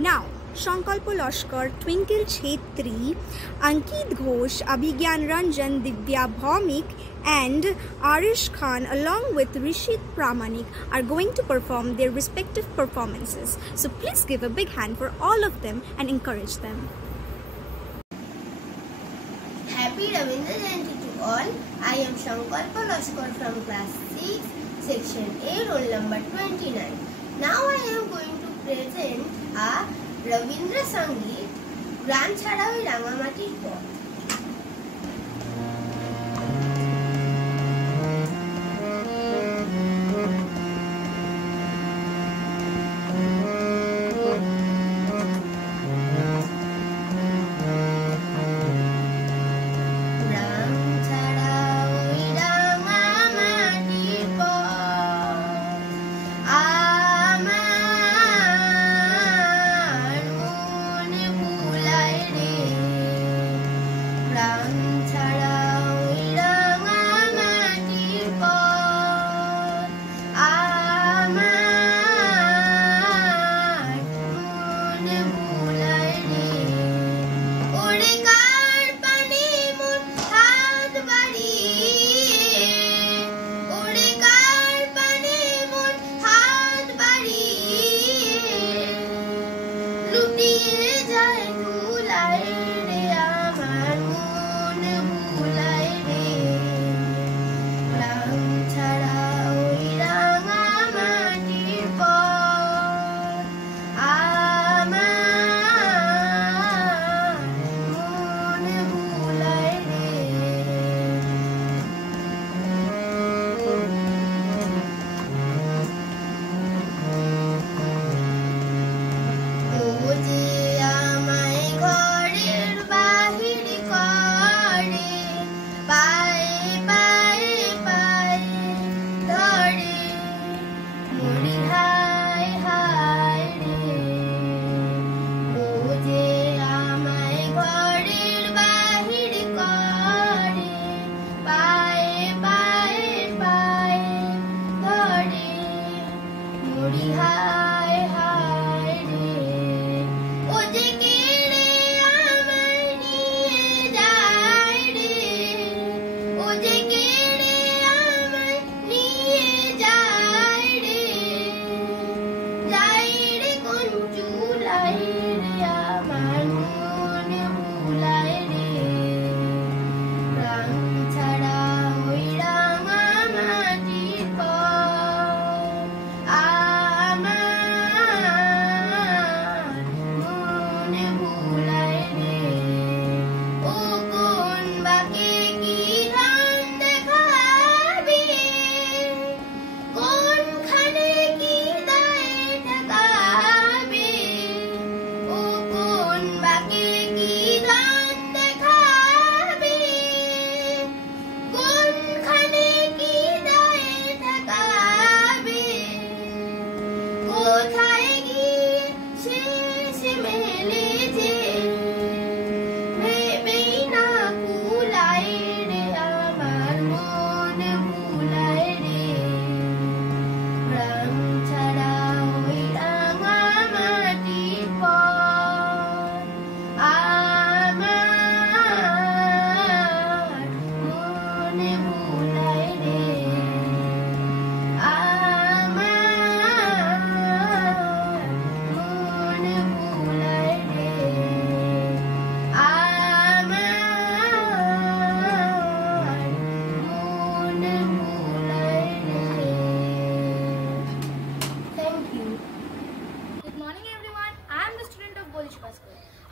Now, Sankalpa Lashkar, Twinkle Chhetri, Ankit Ghosh, Abhigyan Ranjan, Divya Bhaumik and Arish Khan along with Rishit Pramanik are going to perform their respective performances. So please give a big hand for all of them and encourage them. Happy Ravindra Jayanti to all. I am Sankalpa Lashkar from class 6, section A, roll number 29. Now I am going to present a Ravindra Sangeet, Gran Chhada Oi Rangamatir Poth.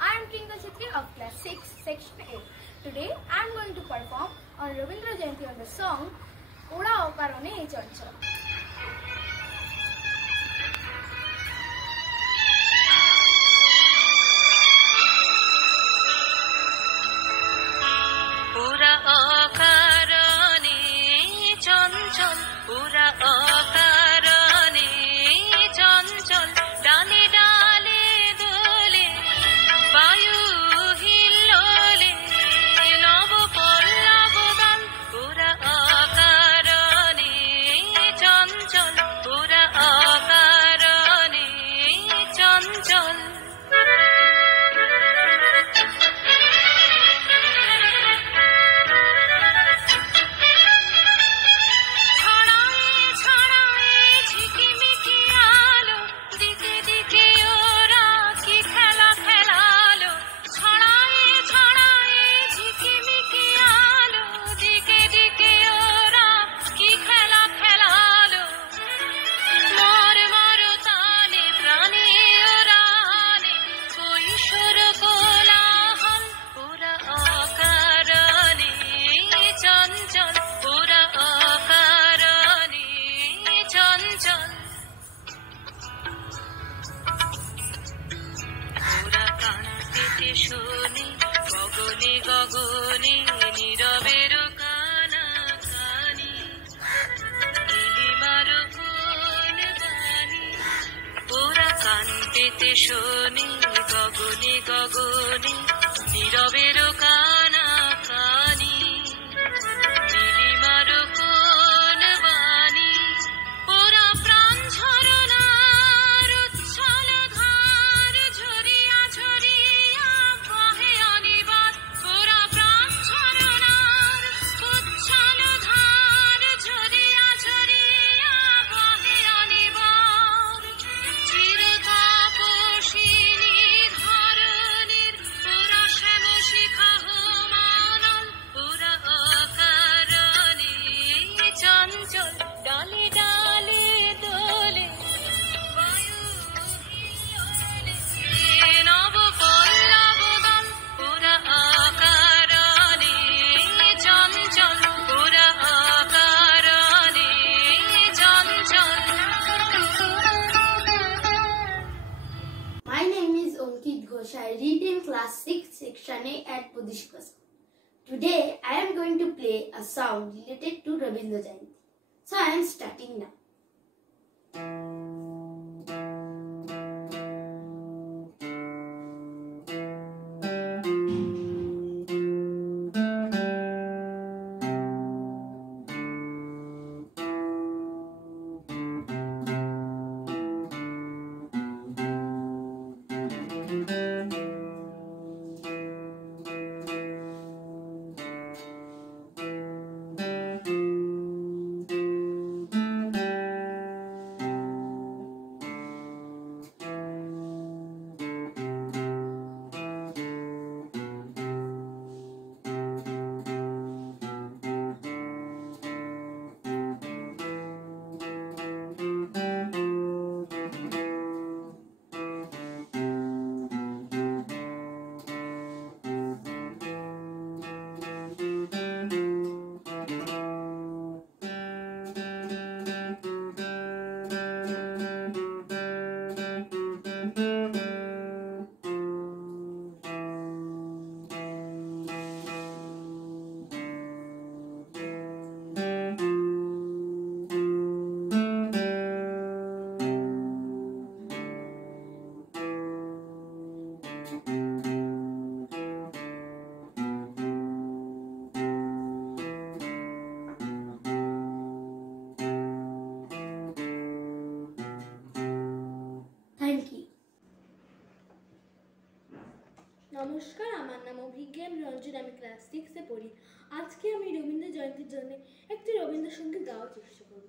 I am Twinkle Chhetri of class 6, section A. Today I am going to perform on Ravindra Jayanti on the song Oda Okarone Ei Chanchal. Pura Okarone Chanchal, Pura Okarone Chanchal, Dale Dale Dole, Vayu Hillole, Novo Pollavodal, Pura Okarone Chanchal. পেতে শোনে গগনে গগনে নীরবের কানা কানি নীলিমার কোন বাণী ওরা কান পেতে শোনে গগনে গগনে নীরবের কানা কানি নীলিমার কোন বাণী ওরা প্রাণ ঝরনার উচ্ছল ধার ঝরিয়া ঝরিয়া বহে অনিবার ওরা প্রাণ ঝরনার উচ্ছল ধার ঝরিয়া ঝরিয়া বহে অনিবার চিরতাপসিনী ধরণীর ওরা শ্যাম শিখা মানল ওরা অকারণে চঞ্চল ডালে ডালে দোলে বায়ু হিওলে নব পল্লব দল ওরা অকারণে চঞ্চল ওরা অকারণে চঞ্চল। My name is Ankit Ghosh. I read in class 6, section A at Budishkas. Today, I am going to play a song related to Rabindra Jayanti. So, I am starting now. Thank you. নমস্কার, আমার নাম অভিজ্ঞান রঞ্জন, আমি class 6-এ পড়ি। আজকে আমি রবীন্দ্র জয়ন্তীর জন্য একটি রবীন্দ্রসঙ্গীত গাওয়ার চেষ্টা করব।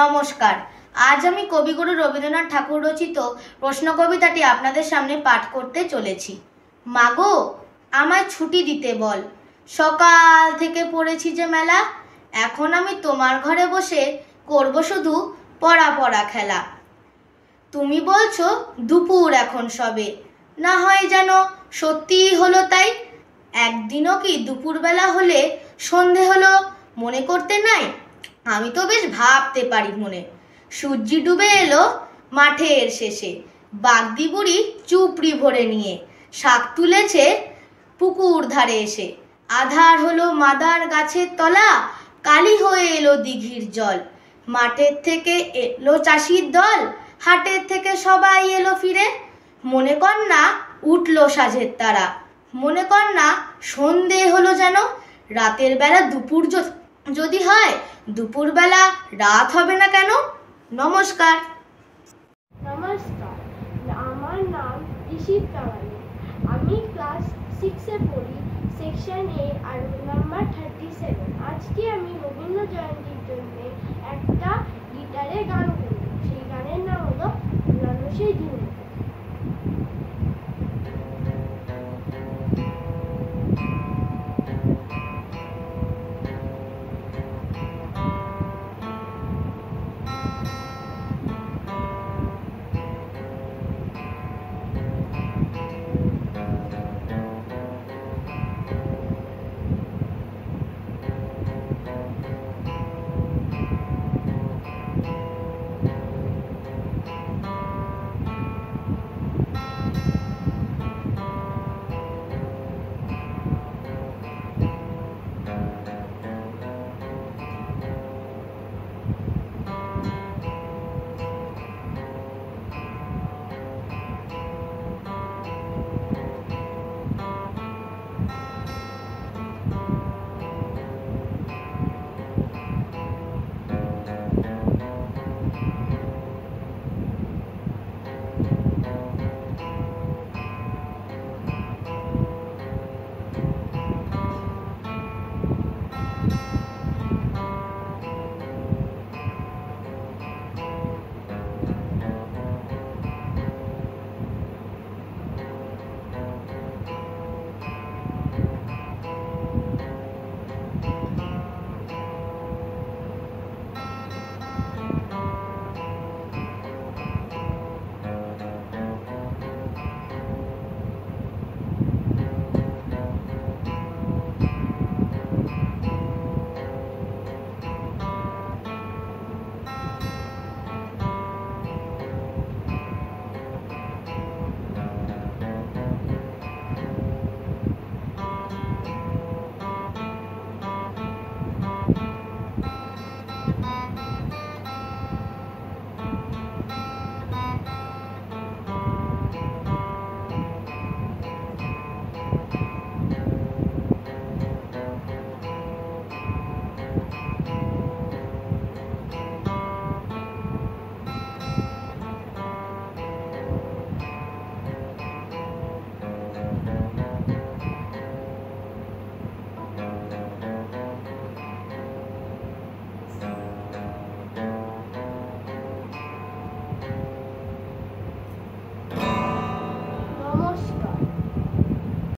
নমস্কার। আজ আমি কবিগুরু রবীন্দ্রনাথ ঠাকুর রচিত প্রশ্ন কবিতাটি আপনাদের সামনে পাঠ করতে চলেছি। মাগো, আমায় ছুটি দিতে বল, সকাল থেকে পড়েছি যে মেলা, এখন আমি তোমার ঘরে বসে করব শুধু পড়া পড়া খেলা। তুমি বলছো দুপুর এখন সবে, না হয় যেন সত্যিই হলো তাই। একদিনও কি দুপুরবেলা হলে সন্ধে হলো মনে করতে নাই? আমি তো বেশ ভাবতে পারি মনে। সূর্যি ডুবে এলো মাঠের শেষে, বাগদি বুড়ি চুপড়ি ভরে নিয়ে শাক তুলেছে পুকুর ধারে এসে। আধার হলো মাদার গাছের তলা, কালি হয়ে এলো দিঘির জল। মাঠের থেকে এলো চাষির দল, হাটের থেকে সবাই এলো ফিরে। মনে কর না উঠলো সাঁঝের তারা, মনে কর না সন্ধে হলো যেন। রাতের বেলা দুপুর যদি হয়, দুপুরবেলা রাত হবে না কেন? নমস্কার। নমস্কার, আমার নাম ঋষিত প্রামাণিক। আমি ক্লাস 6-এ পড়ি, সেকশন এ, আর রোল নাম্বার 37। আজকে আমি রবীন্দ্র জয়ন্তীর জন্য একটা গিটারে গান করব। সেই গানের নাম হলো পুরানো সেই দিন।